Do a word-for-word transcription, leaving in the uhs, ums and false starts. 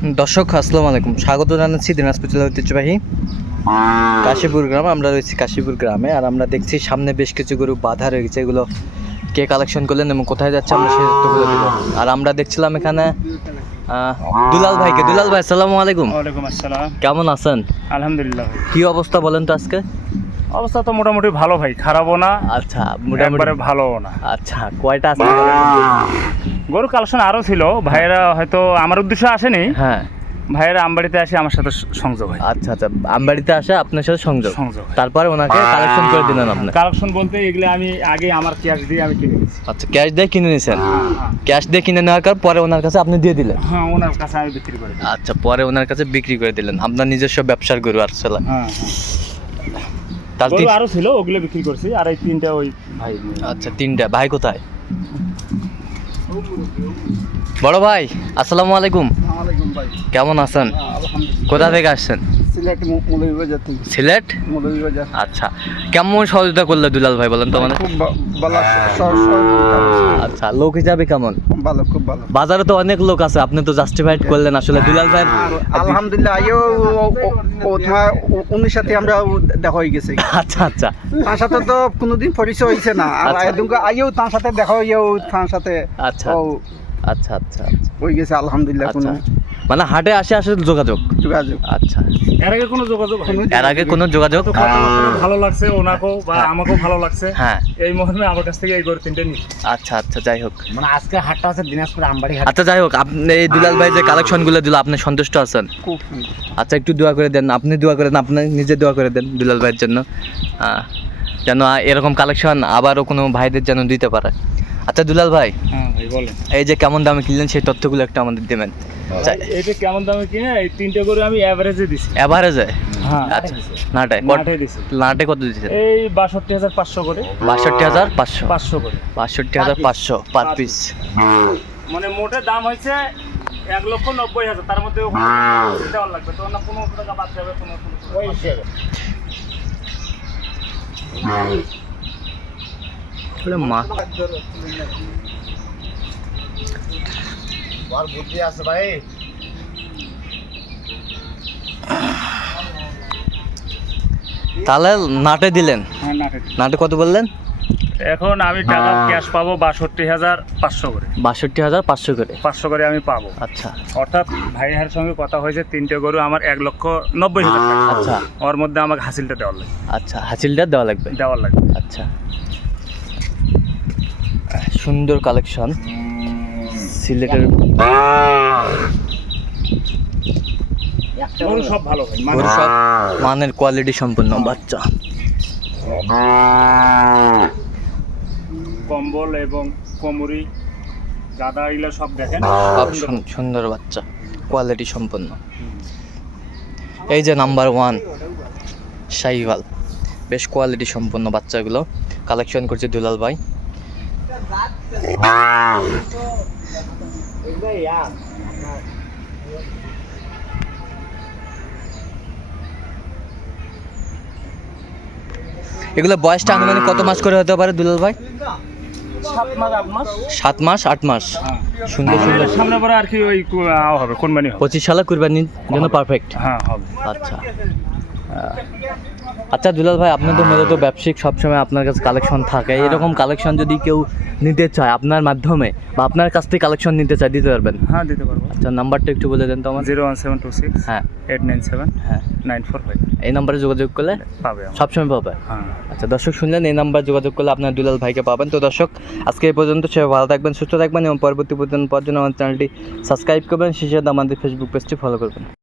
দর্শক আসসালামু আলাইকুম, স্বাগত জানাচ্ছি দিনাজপুর জেলার ঐতিহ্যবাহী কাশীপুর গ্রাম। আমরা রয়েছি কাশীপুর গ্রামে, আর আমরা দেখছি সামনে বেশ কিছু গরু বাঁধা রয়েছে। এগুলো কে কালেকশন করলেন এবং কোথায় যাচ্ছে আমরা সেই তথ্যগুলো দেবো। আর আমরা দেখছিলাম এখানে দুলাল ভাইকে। দুলাল ভাই আসসালামু আলাইকুম। ওয়ালাইকুম আসসালাম। কেমন আছেন? আলহামদুলিল্লাহ। কি অবস্থা বলেন তো আজকে? অবস্থা তো মোটামুটি ভালো ভাই, খারাপও না। আচ্ছা, মোটামুটি ভালোও না। আচ্ছা, কয়টা আছে? গরু কালেকশন আরও ছিল, ভাইয়েরা হয়তো আমার উদ্দেশ্যে আসেনি। হ্যাঁ, ভাইয়েরা আমবাড়িতে আসে আমার সাথে সংযোগ হয়। আচ্ছা আচ্ছা, আমবাড়িতে আসে আপনার সাথে সংযোগ সংযোগ তারপরে ওনাকে কালেকশন করে দিলেন আপনি? কালেকশন বলতে এগুলো আমি আগে আমার ক্যাশ দিয়ে আমি কিনে নিয়েছি। আচ্ছা, ক্যাশ দিয়ে কিনে নিয়েছেন? ক্যাশ দিয়ে কিনে নেওয়ার পর পরে ওনার কাছে আপনি দিয়ে দিলেন? হ্যাঁ, ওনার কাছে আমি বিক্রি করে দিই। আচ্ছা, পরে ওনার কাছে বিক্রি করে দিলেন আপনার নিজস্ব ব্যবসার গরু আসলে? হ্যাঁ তাহলে গরু আরও ছিল, ওগুলো বিক্রি করছি। আর এই তিনটা ওই ভাই। আচ্ছা, তিনটা ভাই কোথায়? বড় ভাই আসসালামু আলাইকুম। ওয়ালাইকুম ভাই, কেমন আছেন? আলহামদুলিল্লাহ। কোথা থেকে আসছেন? সিলেট মৌলভীবাজার থেকে। সিলেট মৌলভীবাজার। আচ্ছা, কেমন সহযোগিতা করলে দুলাল ভাই বলেন তো মানে? খুব ভা- ভালো সহজ সহযোগিতা করছে। আচ্ছা, লোক হিসাবে কেমন? ভালো, খুব ভালো। বাজারে তো অনেক লোক আছে, আপনি তো জাস্টিফাইড করলেন আসলে দুলাল ভাই। আলহামদুলিল্লাহ, আইও ও তোমার উনির সাথে আমরা দেখা হয়ে গেছে। আচ্ছা আচ্ছা তার সাথে তো কোনোদিন পরিচয় হয়েছে না, আর আচ্ছা। এদিকে আইও তার সাথে দেখা হইও তার সাথে আচ্ছা ও আচ্ছা আচ্ছা হয়ে গেছে আলহামদুলিল্লাহ। কোনো আচ্ছা, মানে হাটে আসে আসলে যোগাযোগ? যোগাযোগ আচ্ছা, এর আগে কোনো যোগাযোগ হয়নি। এর আগে কোনো যোগাযোগ? তো কথাবার্তা ভালো লাগছে ওনাকেও, বা আমাকেও ভালো লাগছে। হ্যাঁ, এই মর্মে আমার কাছ থেকে এই গরু তিনটে নিই। আচ্ছা আচ্ছা, যাই হোক। মানে আজকে হাটটা আছে দিনাজপুর আমবাড়ি হাট। আচ্ছা, যাই হোক, আপনি এই দুলাল ভাই যে কালেকশনগুলো দিল আপনি সন্তুষ্ট আছেন? খুব সুন্দর। আচ্ছা, একটু দোয়া করে দেন, আপনি দোয়া করে দেন, আপনি নিজে দোয়া করে দেন দুলাল ভাইয়ের জন্য, আহ, যেন এরকম কালেকশন আবারও কোনো ভাইদের যেন দিতে পারে। আচ্ছা দুলাল ভাই, হ্যাঁ ভাই বলেন। এই যে কেমন দামে কিনলেন সেই তথ্যগুলো একটু আমাদের দেবেন। এটা কেমন দামে কিনে এই তিনটে গরু আমি অ্যাভারেজে দিছি। এভারেজে? হ্যাঁ, আচ্ছা, নাটে মাঠে দিছি। নাটে কত দিচ্ছেন? এই বাষট্টি হাজার পাঁচশো করে। বাষট্টি হাজার পাঁচশো? পাঁচশো করে। বাষট্টি হাজার পাঁচশো পার পিস। মানে মোটে দাম হয়েছে এক লক্ষ নব্বই হাজার, তার মধ্যে দেওয়ার লাগবে তো না, পনেরো টাকা বাদ যাবে। পনেরো ওই হিসেবে মা আর বুদ্ধি আছে ভাই। তাহলে নাটে দিলেন? হ্যাঁ, নাটে। নাটে কত বললেন? এখন আমি টাকা ক্যাশ পাবো বাষট্টি হাজার পাঁচশো করে। বাষট্টি হাজার পাঁচশো করে? পাঁচশো করে আমি পাবো। আচ্ছা অর্থাৎ ভাইয়ের সঙ্গে কথা হয়েছে তিনটে গরু আমার এক লক্ষ নব্বই হাজার টাকা। আচ্ছা ওর মধ্যে আমাকে হাসিলটা দেওয়ার লাগবে। আচ্ছা, হাসিলটা দেওয়া লাগবে? দেওয়ার লাগবে। আচ্ছা, সুন্দর কালেকশন সিলেটের গরু সব ভালো ভাই, গরু সব মানের কোয়ালিটি সম্পন্ন বাচ্চা। কম্বল এবং কোমরি গাদা এগুলো সব দেখেন, সব সুন- সুন্দর বাচ্চা, কোয়ালিটি সম্পন্ন। এই যে নাম্বার ওয়ান শাহিওয়াল, বেশ কোয়ালিটি সম্পন্ন বাচ্চাগুলো কালেকশন করছে দুলাল ভাই। এগুলো বয়সটা আনুমানিক কত মাস করে হতে পারে দুলাল ভাই? সাত মাস আট মাস। সাত মাস আট মাস? হ্যাঁ, সুন্দর সুন্দর। সামনে পরে আর কি ওই কু- আও হবে, কোরবানি হবে। পঁচিশ সালে কুরবানির জন্য পারফেক্ট। হ্যাঁ হবে। আচ্ছা আচ্ছা দুলাল ভাই, আপনি তো মূলত ব্যবসায়িক, সবসময় আপনার কাছে কালেকশন থাকে। এরকম কালেকশন যদি কেউ নিতে চায় আপনার মাধ্যমে বা আপনার কাছ থেকে কালেকশন নিতে চায়, দিতে পারবেন? হ্যাঁ দিতে পারবো। আচ্ছা, নাম্বারটা একটু বলে দেন তো আমার। Zero one seven two six হ্যাঁ এইট নাইন সেভেন হ্যাঁ, নাইন ফোর ফাইভ এই নাম্বারে যোগাযোগ করলে পাবে আমার। সবসময় পাবে? হ্যাঁ। আচ্ছা দর্শক, শুনলেন, এই নাম্বার যোগাযোগ করলে আপনার দুলাল ভাইকে পাবেন। তো দর্শক, আজকে এই পর্যন্ত। সে ভালো থাকবেন, সুস্থ থাকবেন এবং পরবর্তী পর্যন্ত পাওয়ার জন্য আমার চ্যানেলটি সাবস্ক্রাইব করবেন, সেই সাথে আমাদের ফেসবুক পেজটি ফলো করবেন।